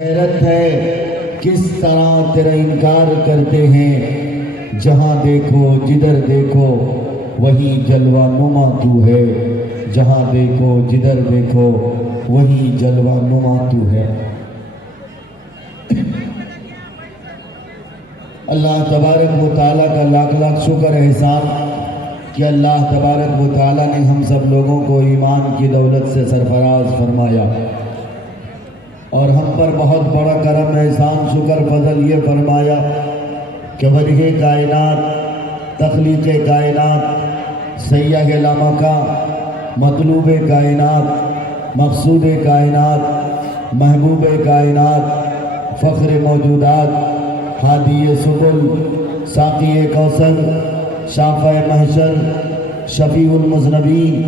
حیرت ہے کس طرح تیرا انکار کرتے ہیں، جہاں دیکھو جدھر دیکھو وہی جلوہ نما تو ہے، جہاں دیکھو جدھر دیکھو وہی جلوہ نما تو ہے۔ اللہ تبارک و تعالیٰ کا لاکھ لاکھ شکر احسان کہ اللہ تبارک و تعالیٰ نے ہم سب لوگوں کو ایمان کی دولت سے سرفراز فرمایا، اور ہم پر بہت بڑا کرم احسان شکر فضل یہ فرمایا کہ وجہ کائنات، تخلیق کائنات، سیاح لامکہ، مطلوب کائنات، مقصود کائنات، محبوب کائنات، فخر موجودات، ہادی سبل، ساقی کوثر، شافع محشر، شفیع المذنبین،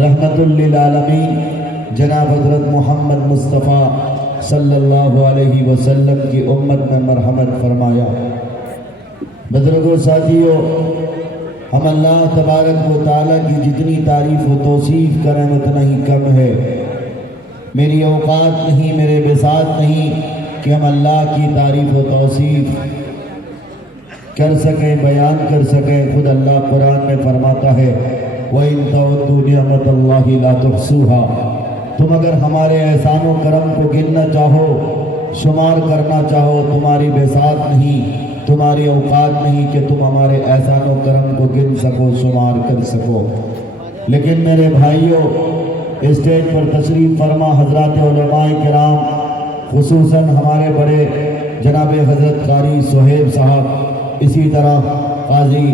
رحمت للعالمین جناب حضرت محمد مصطفیٰ صلی اللہ علیہ وسلم کی امت میں مرحمت فرمایا۔ بزرگوں، ساتھیوں، ہم اللہ تبارک و تعالیٰ کی جتنی تعریف و توصیف کریں اتنا ہی کم ہے۔ میری اوقات نہیں، میرے بساط نہیں کہ ہم اللہ کی تعریف و توصیف کر سکیں، بیان کر سکیں۔ خود اللہ قرآن میں فرماتا ہے وَإِن تَعُدُّوا نِعْمَتَ اللَّهِ لَا تُحْصُوهَا، تم اگر ہمارے احسان و کرم کو گننا چاہو، شمار کرنا چاہو، تمہاری بساط نہیں، تمہاری اوقات نہیں کہ تم ہمارے احسان و کرم کو گن سکو، شمار کر سکو۔ لیکن میرے بھائیوں، اسٹیج پر تشریف فرما حضرات علماء کرام، خصوصاً ہمارے بڑے جناب حضرت قاری سہیب صاحب، اسی طرح قاضی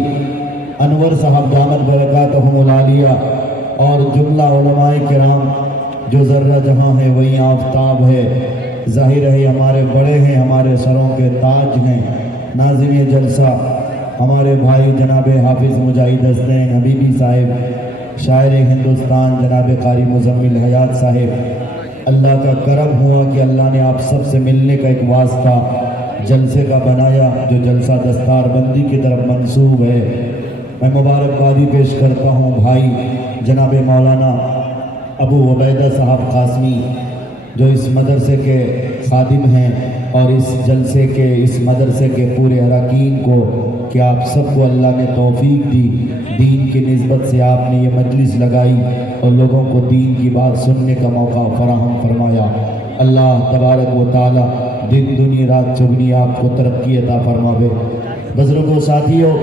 انور صاحب دامت برکاتہم العالیہ، اور جملہ علماء کرام جو ذرہ جہاں ہے وہی آفتاب ہے، ظاہر ہے ہمارے بڑے ہیں، ہمارے سروں کے تاج ہیں۔ ناظرین جلسہ ہمارے بھائی جناب حافظ مجاہد حسنین حبیبی صاحب، شاعر ہندوستان جناب قاری مزمل حیات صاحب، اللہ کا کرم ہوا کہ اللہ نے آپ سب سے ملنے کا ایک واسطہ جلسے کا بنایا، جو جلسہ دستار بندی کی طرف منسوب ہے۔ میں مبارکبادی پیش کرتا ہوں بھائی جناب مولانا ابو عبیدہ صاحب قاسمی، جو اس مدرسے کے خادم ہیں، اور اس جلسے کے، اس مدرسے کے پورے اراکین کو، کہ آپ سب کو اللہ نے توفیق دی، دین کی نسبت سے آپ نے یہ مجلس لگائی اور لوگوں کو دین کی بات سننے کا موقع فراہم فرمایا۔ اللہ تبارک و تعالی دن دنی رات چگنی آپ کو ترقی عطا فرماوے۔ بزرگوں، ساتھیوں،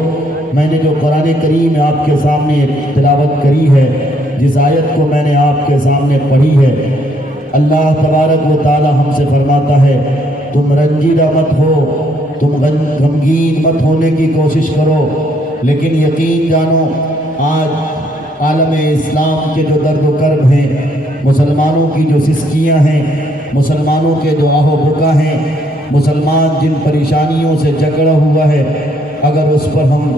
میں نے جو قرآن کریم آپ کے سامنے تلاوت کری ہے، جس آیت کو میں نے آپ کے سامنے پڑھی ہے، اللہ تبارک و تعالی ہم سے فرماتا ہے تم رنجیدہ مت ہو، تم غمگین مت ہونے کی کوشش کرو، لیکن یقین جانو آج عالم اسلام کے جو درد و کرب ہیں، مسلمانوں کی جو سسکیاں ہیں، مسلمانوں کے جو آہ و بکا ہیں، مسلمان جن پریشانیوں سے جکڑا ہوا ہے، اگر اس پر ہم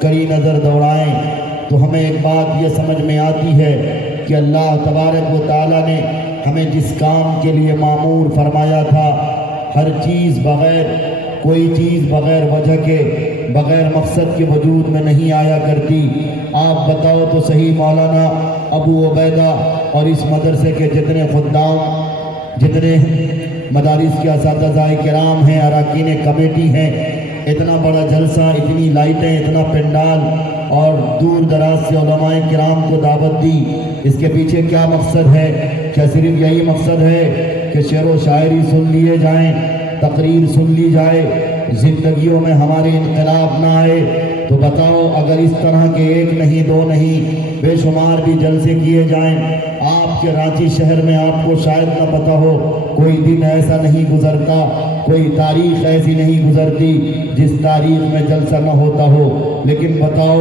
کڑی نظر دوڑائیں تو ہمیں ایک بات یہ سمجھ میں آتی ہے کہ اللہ تبارک و تعالیٰ نے ہمیں جس کام کے لیے معمور فرمایا تھا، ہر چیز بغیر، کوئی چیز بغیر وجہ کے، بغیر مقصد کے وجود میں نہیں آیا کرتی۔ آپ بتاؤ تو صحیح، مولانا ابو عبیدہ اور اس مدرسے کے جتنے خدام، جتنے مدارس کے اساتذہ کرام ہیں، اراکین کمیٹی ہیں، اتنا بڑا جلسہ، اتنی لائٹیں، اتنا پنڈال، اور دور دراز سے علماء کرام کو دعوت دی، اس کے پیچھے کیا مقصد ہے؟ کیا صرف یہی مقصد ہے کہ شعر و شاعری سن لیے جائیں، تقریر سن لی جائے، زندگیوں میں ہمارے انقلاب نہ آئے؟ تو بتاؤ، اگر اس طرح کے ایک نہیں، دو نہیں، بے شمار بھی جلسے کیے جائیں، آپ کے رانچی شہر میں آپ کو شاید نہ پتہ ہو، کوئی دن ایسا نہیں گزرتا، کوئی تاریخ ایسی نہیں گزرتی جس تاریخ میں جلسہ نہ ہوتا ہو۔ لیکن بتاؤ،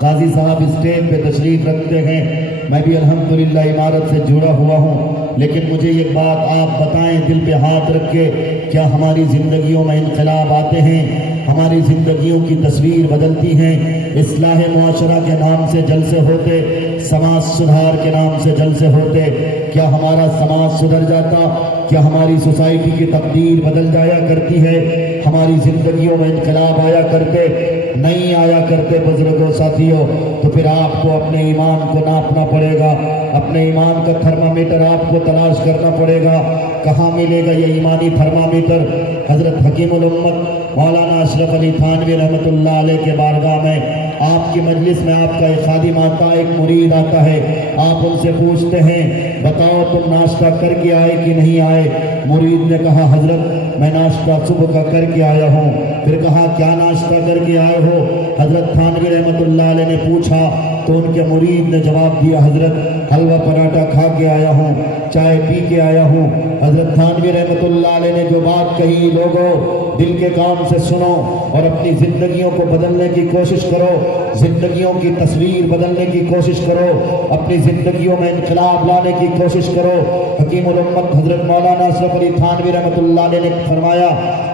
قاضی صاحب اسٹیج پہ تشریف رکھتے ہیں، میں بھی الحمدللہ عمارت سے جڑا ہوا ہوں، لیکن مجھے ایک بات آپ بتائیں دل پہ ہاتھ رکھ کے، کیا ہماری زندگیوں میں انقلاب آتے ہیں؟ ہماری زندگیوں کی تصویر بدلتی ہیں؟ اصلاح معاشرہ کے نام سے جلسے ہوتے، سماج سدھار کے نام سے جلسے ہوتے، کیا ہمارا سماج سدھر جاتا؟ کہ ہماری سوسائٹی کی تقدیر بدل جایا کرتی ہے، ہماری زندگیوں میں انقلاب آیا کرتے، نہیں آیا کرتے بزرگوں ساتھیوں، تو پھر آپ کو اپنے ایمان کو ناپنا پڑے گا، اپنے ایمان کا تھرمامیٹر آپ کو تلاش کرنا پڑے گا۔ کہاں ملے گا یہ ایمانی تھرمامیٹر؟ حضرت حکیم الامت مولانا اشرف علی تھانوی رحمۃ اللہ علیہ کے بارگاہ میں آپ کی مجلس میں آپ کا ایک خادم آتا ہے، ایک مرید آتا ہے، آپ ان سے پوچھتے ہیں بتاؤ تم ناشتہ کر کے آئے کہ نہیں آئے؟ مرید نے کہا حضرت میں ناشتہ صبح کا کر کے آیا ہوں۔ پھر کہا کیا ناشتہ کر کے آئے ہو؟ حضرت تھانوی رحمۃ اللہ علیہ نے پوچھا تو ان کے مرید نے جواب دیا حضرت حلوہ پراٹھا کھا کے آیا ہوں، چائے پی کے آیا ہوں۔ حضرت تھانوی رحمۃ اللہ علیہ نے جو بات کہی، لوگوں دل کے کام سے سنو اور اپنی زندگیوں کو بدلنے کی کوشش کرو، زندگیوں کی تصویر بدلنے کی کوشش کرو، اپنی زندگیوں میں انقلاب لانے کی کوشش کرو۔ حکیم الامت حضرت مولانا اشرف علی تھانوی رحمۃ اللہ علیہ نے فرمایا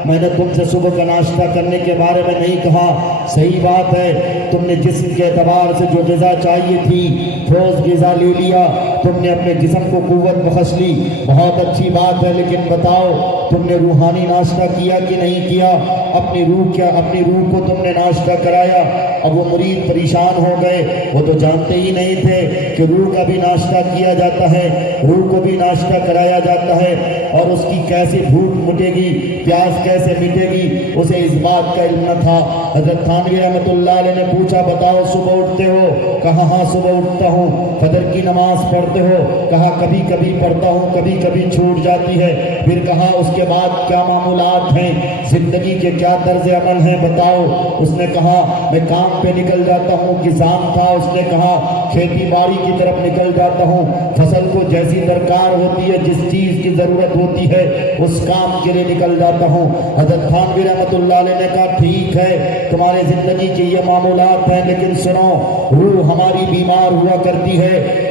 میں نے تم سے صبح کا ناشتہ کرنے کے بارے میں نہیں کہا، صحیح بات ہے تم نے جسم کے اعتبار سے جو غذا چاہیے تھی ٹھوس غذا لے لیا، تم نے اپنے جسم کو قوت بخش لی، بہت اچھی بات ہے، لیکن بتاؤ تم نے روحانی ناشتہ کیا کہ نہیں کیا؟ اپنی روح کو تم نے ناشتہ کرایا؟ اب وہ مرید پریشان ہو گئے، وہ تو جانتے ہی نہیں تھے کہ روح کا بھی ناشتہ کیا جاتا ہے، روح کو بھی ناشتہ کرایا جاتا ہے، اور اس کی کیسے بھوک مٹے گی، پیاس کیسے مٹے گی، اسے اس بات کا علم نہ تھا۔ حضرت تھانوی رحمۃ اللہ علیہ نے پوچھا بتاؤ صبح اٹھتے ہو؟ کہا ہاں صبح اٹھتا ہوں۔ فجر کی نماز پڑھتے ہو؟ کہا کبھی کبھی پڑھتا ہوں، کبھی کبھی چھوٹ جاتی ہے۔ پھر کہا اس کے بعد کیا معمولات ہیں، زندگی کے کیا طرز عمل ہیں بتاؤ؟ اس نے کہا میں کام پہ نکل جاتا ہوں، کسان تھا، اس نے کہا کھیتی باڑی کی طرف نکل جاتا ہوں، فصل کو جیسی درکار ہوتی ہے، جس چیز کی ضرورت ہوتی ہے اس کام کے لیے نکل جاتا ہوں۔ حضرت تھانوی رحمۃ اللہ علیہ نے کہا ٹھیک ہے تمہاری زندگی کے یہ معمولات ہیں، لیکن سنو روح ہماری بیمار ہوا کرتی ہے،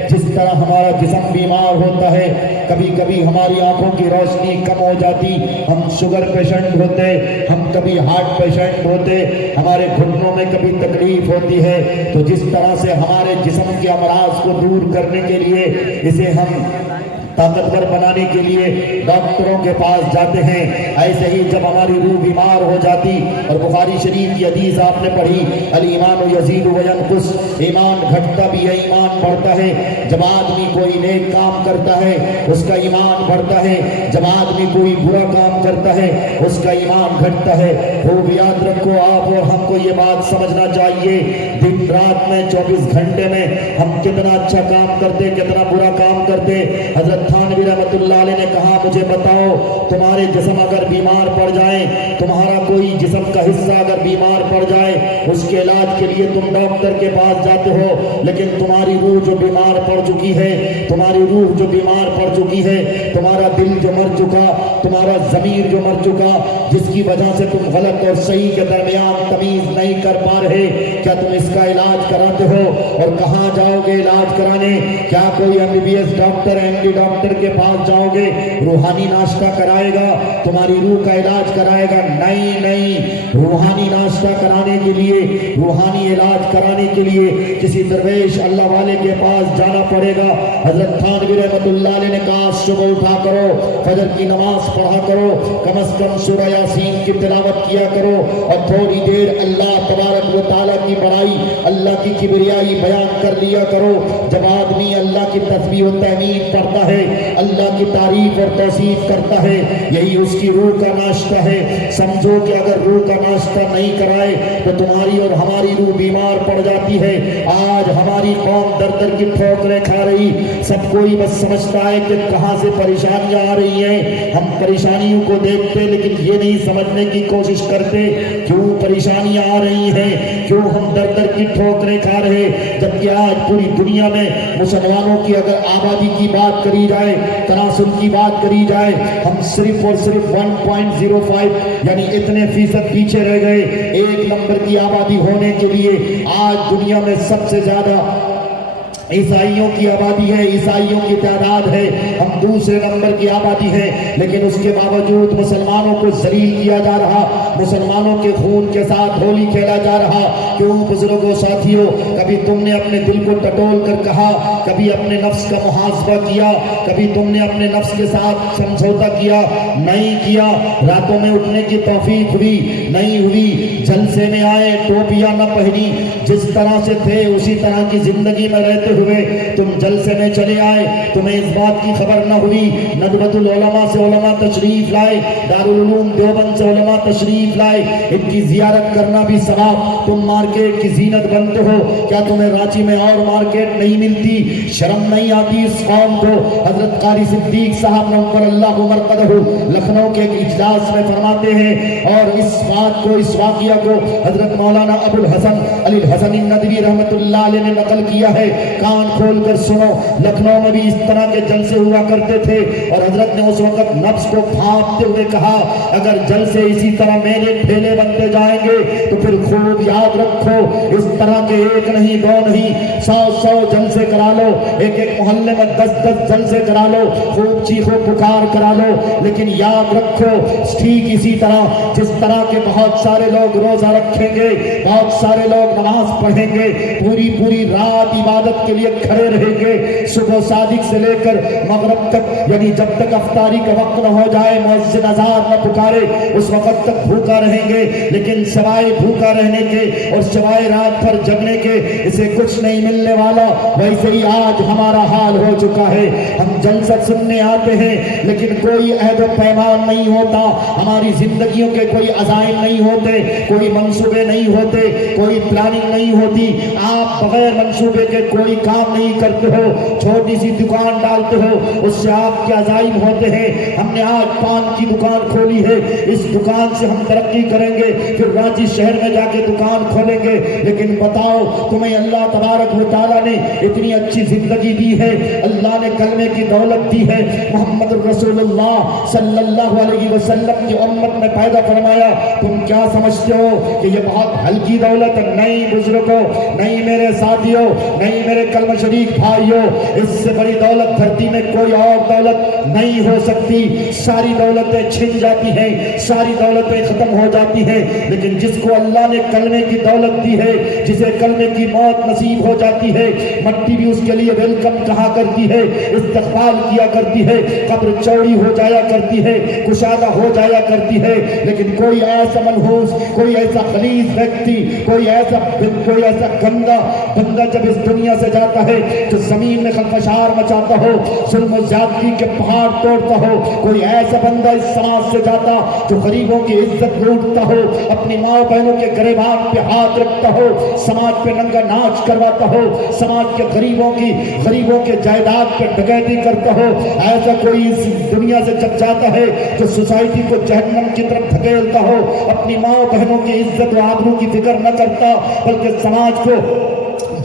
جس طرح ہمارا جسم بیمار ہوتا ہے، کبھی کبھی ہماری آنکھوں کی روشنی کم ہو جاتی، ہم شوگر پیشنٹ ہوتے، ہم کبھی ہارٹ پیشنٹ ہوتے، ہمارے گھٹنوں میں کبھی تکلیف ہوتی ہے، تو جس طرح سے ہمارے جسم کے امراض کو دور کرنے کے لیے اسے ہم طاقتور بنانے کے لیے ڈاکٹروں کے پاس جاتے ہیں، ایسے ہی جب ہماری روح بیمار ہو جاتی، اور بخاری شریف کی حدیث آپ نے پڑھی الایمان یزید و ینقص، ایمان گھٹتا بھی ہے ایمان بڑھتا ہے، جب آدمی کوئی نیک کام کرتا ہے اس کا ایمان بڑھتا ہے، جب آدمی کوئی برا کام کرتا ہے اس کا ایمان گھٹتا ہے۔ خوب یاد رکھو آپ اور ہم کو یہ بات سمجھنا چاہیے، دن رات میں 24 گھنٹے میں ہم کتنا اچھا کام کرتے کتنا برا کام کرتے۔ حضرت تھانوی رحمۃ اللہ علیہ نے کہا مجھے بتاؤ تمہارے جسم اگر بیمار پڑ جائیں، تمہارا کوئی جسم کا حصہ اگر بیمار پڑ جائے، اس کے علاج کے لیے تم ڈاکٹر کے پاس جاتے ہو، لیکن تمہاری روح جو بیمار پڑ چکی ہے، تمہاری روح جو بیمار پڑ چکی ہے، تمہارا دل جو مر چکا، تمہارا ضمیر جو مر چکا، جس کی وجہ سے تم غلط اور صحیح کے درمیان تمیز نہیں کر پا رہے، کیا تم اس کا علاج کراتے ہو؟ اور کہاں جاؤ گے علاج کرانے؟ کیا کوئی MBBS ڈاکٹر MD ڈاکٹر کے پاس جاؤ گے روحانی ناشتہ کرائے گا، تمہاری روح کا علاج کرائے گا؟ نہیں، روحانی ناشتہ کرانے کے لیے، روحانی علاج کرانے کے لیے کسی درویش اللہ والے کے پاس جانا پڑے گا۔ حضرت تھانوی رحمۃ اللہ علیہ نے کہا صبح اٹھا کرو، فجر کی نماز پڑھا کرو، کم از کم سورہ یاسین کی تلاوت کیا کرو، اور تھوڑی دیر اللہ تبارک و تعالیٰ کی بڑائی، اللہ کی کبریائی بیان کر لیا کرو۔ جب آدمی اللہ کی تسبیح و تحمید پڑھتا ہے، اللہ کی تعریف اور توصیف کرتا ہے، یہی اس کی روح کا ناشتہ ہے۔ سمجھو کہ اگر روح کا ناشتہ نہیں کرائے تو تمہاری اور ہماری روح بیمار پڑ جاتی ہے۔ آج ہماری قوم در در کی ٹھوکریں کھا رہی، سب کوئی بس سمجھتا ہے کہ کہاں سے پریشانیاں آ رہی ہیں، ہم پریشانیوں کو دیکھتے لیکن یہ نہیں سمجھنے کی کوشش کرتے کیوں پریشانیاں آ رہی ہیں، کیوں ہم در در کی ٹھوکریں کھا رہے، جبکہ آج پوری دنیا میں مسلمانوں کی اگر آبادی کی بات کری جائے، تناسل کی بات کری جائے، ہم صرف اور صرف 1.05 یعنی اتنے فیصد پیچھے رہ گئے 1 نمبر کی آبادی ہونے کے لیے۔ آج دنیا میں سب سے زیادہ عیسائیوں کی آبادی ہے، عیسائیوں کی تعداد ہے، ہم دوسرے نمبر کی آبادی ہے، لیکن اس کے باوجود مسلمانوں کو ذلیل کیا جا رہا، مسلمانوں کے خون کے ساتھ ہولی کھیلا جا رہا. کیوں بزرگوں ساتھیوں؟ کبھی تم نے اپنے دل کو ٹٹول کر کہا، کبھی اپنے نفس کا محاسبہ کیا، کبھی تم نے اپنے نفس کے ساتھ سمجھوتا کیا؟ نہیں کیا. راتوں میں اٹھنے کی توفیق ہوئی؟ نہیں ہوئی. جلسے میں آئے، ٹوپیاں نہ پہنی، جس طرح سے تھے اسی طرح کی زندگی میں رہتے ہوئے تم جلسے میں چلے آئے، تمہیں اس بات کی خبر نہ ہوئی. ندوۃ العلماء سے علماء تشریف لائے، دارالعلوم دیوبند سے علماء تشریف لائے، ان کی زیارت کرنا بھی ثواب. تم مارکیٹ کی زینت بنتے ہو، کیا تمہیں رانچی میں اور مارکیٹ نہیں ملتی؟ شرم نہیں آتی اس قوم کو؟ حضرت قاری صدیق صاحب نور اللہ مرقدہ لکھنؤ کے ایک اجلاس میں فرماتے ہیں، اور اس بات کو، اس واقعہ کو حضرت مولانا ابو الحسن علی الحسنی ندوی رحمت اللہ علیہ نے نقل کیا ہے. کان کھول کر سنو. لکھنؤ میں بھی اس طرح کے جلسے ہوا کرتے تھے، اور حضرت نے اس وقت نفس کو بھانپتے ہوئے کہا، اگر جلسے اسی طرح میلے ٹھیلے بنتے جائیں گے تو پھر خوب یاد رکھو، اس طرح کے ایک نہیں دو نہیں 100 جلسے کرا لو، ایک ایک محلے میں 10 جلسے کرا لو، خوب چیخو پکار کرا لو، لیکن یاد رکھو ٹھیک اسی طرح جس طرح کے بہت سارے لوگ روزہ رکھیں گے، بہت سارے لوگ نماز پڑھیں گے، پوری رات عبادت کے لیے کھڑے رہیں گے، صبح صادق سے لے کر مغرب تک، یعنی جب تک افطاری کا وقت نہ ہو جائے، مؤذن اذان نہ پکارے، اس وقت تک بھوکا رہیں گے. لیکن سوائے بھوکا رہنے کے اور سوائے رات بھر جگنے کے اسے کچھ نہیں ملنے والا. ویسے ہی آج ہمارا حال ہو چکا ہے. ہم جلسہ سننے آتے ہیں لیکن کوئی عہد و پیمان نہیں ہوتا، ہماری زندگیوں کے کوئی عزائم نہیں ہوتے، کوئی منصوبے نہیں ہوتے، کوئی پلاننگ نہیں ہوتی. آپ بغیر منصوبے کے کوئی کام نہیں کرتے ہو، چھوٹی سی دکان ڈالتے ہو، اس سے آپ کے عزائم ہوتے ہیں. ہم نے آج پان کی دکان کھولی ہے، اس دکان سے ہم ترقی کریں گے، پھر رانچی شہر میں جا کے دکان کھولیں گے. لیکن بتاؤ، تمہیں اللہ تبارک و تعالیٰ نے اتنی اچھی زندگی دی ہے، اللہ نے کلمے کی دولت دی ہے، محمد رسول اللہ صلی اللہ علیہ وسلم کی امت میں پیدا فرمایا. تم کیا سمجھتے ہو کہ یہ بہت ہلکی دولت؟ نہیں بزرگوں، نہیں میرے ساتھیوں، نہیں میرے کلمہ شریک بھائیوں، اس سے بڑی دولت دھرتی میں کوئی اور دولت نہیں ہو سکتی. ساری دولتیں چھن جاتی ہیں، ساری دولتیں ختم ہو جاتی ہیں، لیکن جس کو اللہ نے کلمے کی دولت دی ہے، جسے کلمے کی موت نصیب ہو جاتی ہے، مٹی بھی اس کے لیے ویلکم کہا کرتی ہے، استقبال کیا کرتی ہے، قبر چوڑی ہو جایا کرتی ہے، کشادہ ہو جایا کرتی ہے. لیکن کوئی ایسا منحوس، کوئی ایسا خلیص ویکتی، کوئی ایسا گندا بندہ جب اس دنیا سے جاتا ہے تو زمین میں خلفشار مچاتا ہو، ظلم و زیادتی کے پہاڑ توڑتا ہو. کوئی ایسا بندہ اس سماج سے جاتا جو غریبوں کی عزت لوٹتا ہو، اپنی ماں بہنوں کے گریبان پہ ہاتھ رکھتا ہو، سماج پہ ننگا ناچ کرواتا ہو، سماج کے غریبوں کے جائیداد پہ ڈکیتی کرتا ہو. ایسا کوئی اس دنیا سے جب جاتا ہے جو سوسائٹی کو جہنم کی طرف دھکیلتا ہو، اپنی ماں بہنوں کی عزت و آبرو کی فکر نہ کرتا بلکہ سماج کو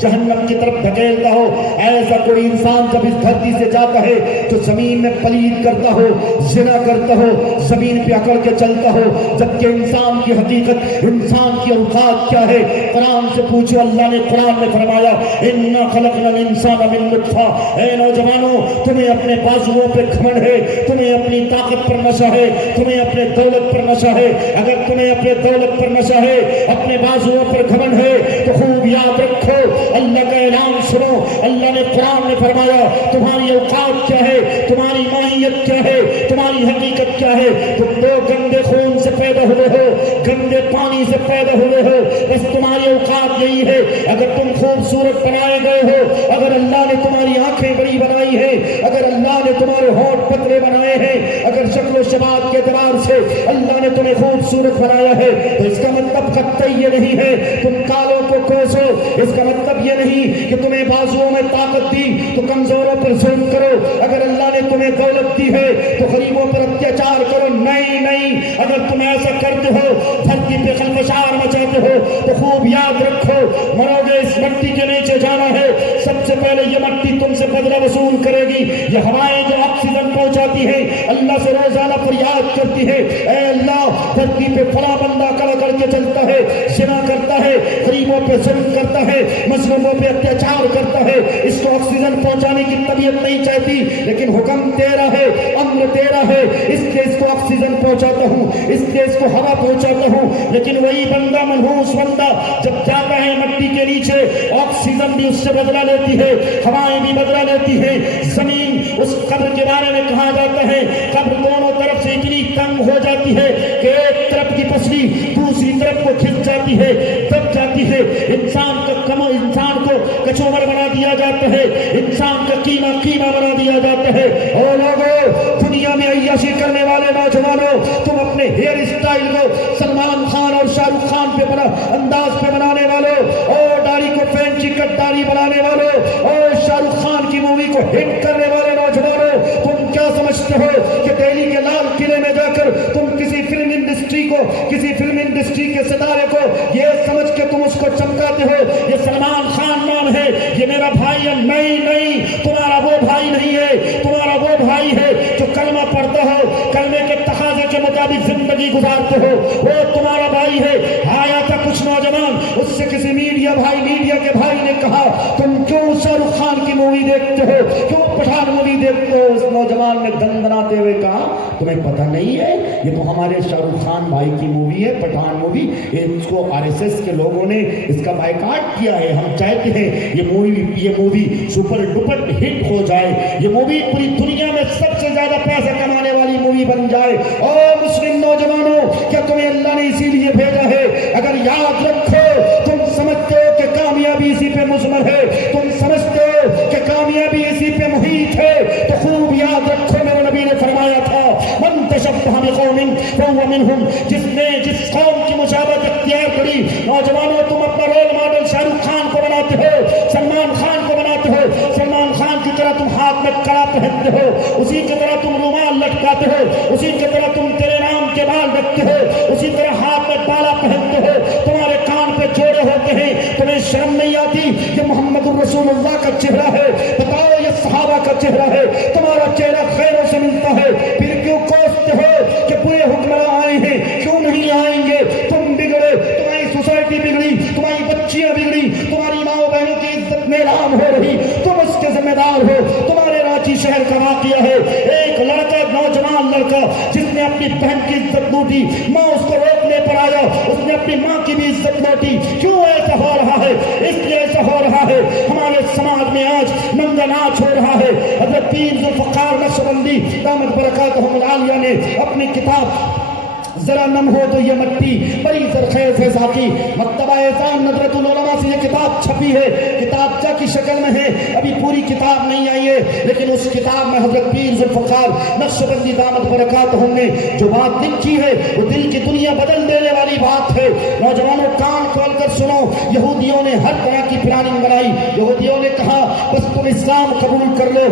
جہنم کی طرف دھکیلتا ہو. ایسا کوئی انسان جب اس دھرتی سے جاتا ہے تو زمین میں پلید کرتا ہو، زنا کرتا ہو، زمین پہ اکڑ کے چلتا ہو، جبکہ انسان کی حقیقت، انسان کی اوقات کیا ہے؟ قرآن سے پوچھو. اللہ نے قرآن میں فرمایا اِنَّا خَلَقْنَا الْإِنسَانَ مِن نُطْفَةٍ. اے نوجوانوں، تمہیں اپنے بازوؤں پہ گھمنڈ ہے، تمہیں اپنی طاقت پر نشہ ہے، تمہیں اپنے دولت پر نشہ ہے. اگر تمہیں اپنے دولت پر نشہ ہے، اپنے بازوؤں پر گھمنڈ ہے تو خوب یاد رکھو، اللہ کا اعلان سنو. اللہ نے قرآن میں فرمایا تمہاری اوقات کیا ہے، تمہاری ماہیت کیا ہے، تمہاری حقیقت کیا ہے. تم دو گندے خون سے پیدا ہوئے ہو، گندے پانی سے پیدا ہوئے ہو، بس تمہاری اوقات یہی ہے. اگر تم خوبصورت بنائے گئے ہو، اگر اللہ نے تمہاری آنکھیں بڑی بنائی ہے، اگر اللہ نے تمہارے ہونٹ پتلے بنائے ہیں، اگر شکل و شباب کے اعتبار سے اللہ نے تمہیں خوبصورت بنایا ہے، تو اس کا مطلب قطعی یہ نہیں ہے تم کالوں کو کوسو. اس کا مطلب یہ نہیں کہ تمہیں بازوؤں میں طاقت دی تو کمزوروں پر ظلم کرو. اگر اللہ نے تمہیں دولت دی ہے تو غریبوں پر اتیاچار کرو. نہیں، اگر تم ایسا کرتے ہو، دھرتی پہ خلفشار مچاتے ہو، تو خوب یاد رکھو مرو گے اس مٹی کے نیچے جانا ہے. سب سے پہلے یہ مٹی تم سے بدلہ وصول کرے گی. یہ ہوائیں جو آکسیجن پہنچاتی ہیں، اللہ سے روزانہ فریاد کرتی ہے، اے اللہ دھرتی پہ فلاں بندہ کر کے چلتا ہے، زنا کرتا ہے، غریبوں پہ ظلم کرتا ہے، مظلوموں پہ اتیاچار کرتا ہے، ہے، اس کو آکسیجن پہنچانے کی طبیعت نہیں چاہتی، لیکن حکم تیرا ہے، امر تیرا ہے، اس لیے اس کو آکسیجن پہنچاتا ہوں، اس لیے اس کو ہوا پہنچاتا ہوں۔ لیکن وہی بندہ، منحوس بندہ، جب جاتا ہے مٹی کے نیچے، آکسیجن بھی اس سے بدلا لیتی ہے، ہوائیں بھی بدلا لیتی ہیں، زمین اس قبر کے بارے میں کہا جاتا ہے قبر دونوں طرف سے اتنی تنگ ہو جاتی ہے کہ ایک طرف کی پسلی دوسری طرف کو کھنچ جاتی ہے، دب جاتی ہے، انسان کو کچومر بنا دیا جاتا ہے، انسان کا قیمہ بنا دیا جاتا ہے۔ اور لوگوں، دنیا میں عیاشی کرنے والے نوجوانوں، تم اپنے ہیئر اسٹائل کو سلمان خان اور شاہ رخ خان پہ انداز پہ بنانے والوں، اور داڑھی کو فینسی کٹ داڑھی بنانے والوں، اور شاہ رخ خان کی مووی کو ہٹ کرنے والے نوجوانوں، تم کیا سمجھتے ہو کہ دہلی کے لال قلعے میں جا کر تم کسی فلم انڈسٹری کے ستارے کو یہ سمجھ کے تم اس کو چمکاتے ہو یہ سلمان خان نام ہے، یہ میرا بھائی ہے؟ نہیں، تمہارا وہ بھائی نہیں ہے، تمہارا وہ بھائی ہے جو کلمہ پڑھتا ہو، کلمے کے تقاضے کے مطابق زندگی گزارتے ہو، وہ تمہارا بھائی ہے۔ آیا تھا کچھ نوجوان، اس سے کسی میڈیا کے بھائی نے کہا تم کیوں شاہ رخ خان کی مووی دیکھتے ہو، کیوں پٹھان مووی دیکھتے ہو؟ اس نوجوان نے دندناتے ہوئے کہا تمہیں پتہ نہیں ہے یہ تو ہمارے شاہ رخ خان بھائی کی مووی ہے، پٹھان مووی، اس کو RSS کے لوگوں نے اس کا بائیکاٹ کیا ہے، ہم چاہتے ہیں یہ مووی سپر ڈپر ہٹ ہو جائے، یہ مووی پوری دنیا میں سب سے زیادہ پیسہ کمانے والی مووی بن جائے۔ اور مسلم نوجوانوں، کیا تمہیں اللہ نے اسی لیے بھیجا ہے؟ اگر یاد رکھو، تم سمجھتے ہو کہ کامیابی اسی پہ مضمر ہے، تم سمجھتے ہو کہ کامیابی اسی پہ محیط ہے، تو خوب یاد رکھو میرے نبی نے فرمایا تھا من تشبہ بقوم فہو منہم، جس قوم کی مشابہت اختیار کری۔ نوجوانوں، تم اپنا رول ماڈل شاہ رخ خان کو بناتے ہو، سلمان خان کو بناتے ہو، سلمان خان کی طرح تم ہاتھ میں کڑا پہنتے ہو، اسی کی طرح تم رومال لٹکاتے ہو، اسی کی طرح تم تیرے نام کے بال رکھتے ہو، اسی طرح ہاتھ میں بالا پہنتے ہو، تمہارے کان پہ جوڑے ہوتے ہیں، تمہیں شرم نہیں آتی؟ یہ محمد الرسول اللہ کا چہرہ ہے، بتاؤ یہ صحابہ کا چہرہ ہے، تمہارا چہرہ خیروں سے ملتا ہے، پھر کیوں کوستے ہو کہ برے حکمراں آئے ہیں؟ کیوں نہیں آئیں گے؟ تم بگڑے، تمہاری سوسائٹی بگڑی، تمہاری بچیاں بگڑی، تمہاری ماں بہنوں کی عزت نیلام ہو رہی، تم اس کے ذمہ دار ہو۔ تمہارے رانچی شہر کا واقعہ ہے، ایک لڑکا، نوجوان لڑکا، جس نے اپنی بہن کی عزت لوٹی، ماں اس کو روکنے پر آیا، اس نے اپنی ماں کی بھی عزت لوٹی۔ کیوں ایسا ہو رہا ہے؟ اس لیے ایسا ہو رہا ہے ہمارے سماج میں آج ننگا ناچ ہو رہا ہے۔ حضرت پیر ذوالفقار نقشبندی دامت برکاتہم العالیہ نے اپنی کتاب ذرا نم ہو تو یہ مٹی بڑی زرخیز ہے ساقی، مکتبہ احسان ندرت العلماء سے یہ کتاب چھپی ہے، کتابچہ کی شکل میں ہے، ابھی پوری کتاب نہیں آئی ہے، لیکن اس کتاب میں حضرت پیر ذوالفقار نقشبندی دامت برکاتہم نے جو بات لکھی ہے وہ دل کی دنیا بدل دینے والی بات ہے۔ نوجوانوں، کان کھول کر سنو، یہودیوں نے ہر طرح کی پلاننگ بنائی، یہودیوں نے کہا بس تم اسلام قبول کر لو،